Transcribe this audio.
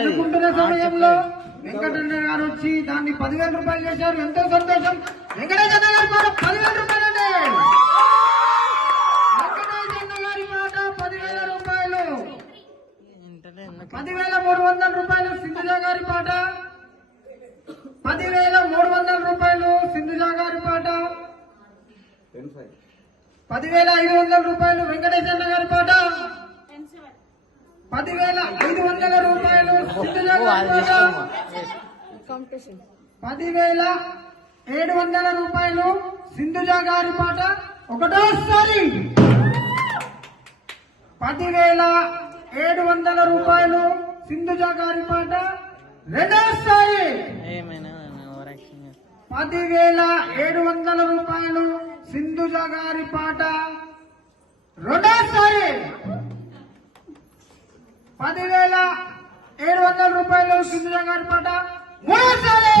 అనుకుంటున్న సమయంలో వెంకటన్న గారు వచ్చి దాన్ని 10,000 రూపాయలు చేశారు. ఎంతో సంతోషం. వెంకటేశ్వర గారి పాట 10,000 రూపాయలండి. వెంకటేశ్వర గారి పాట 10,000 రూపాయలు. 10,300 రూపాయలు సింధుజ గారి పాట. 10,300 రూపాయలు సింధుజ గారి పాట. 10,500 రూపాయలు వెంకటేశ్వర గారి పాట. 10,500 రూపాయలు సింధుజ గారి పాట. 10,700 రూపాయలు సింధుజ గారి పాట ఒకటోసారి. 10,700 రూపాయలు సింధుజ గారి పాట రెండోసారి. 10,700 రూపాయలు సింధుజ గారి పాట రెండోసారి. 10,700 రూపాయలు సింధుజ గారి పాట మూడోసారి.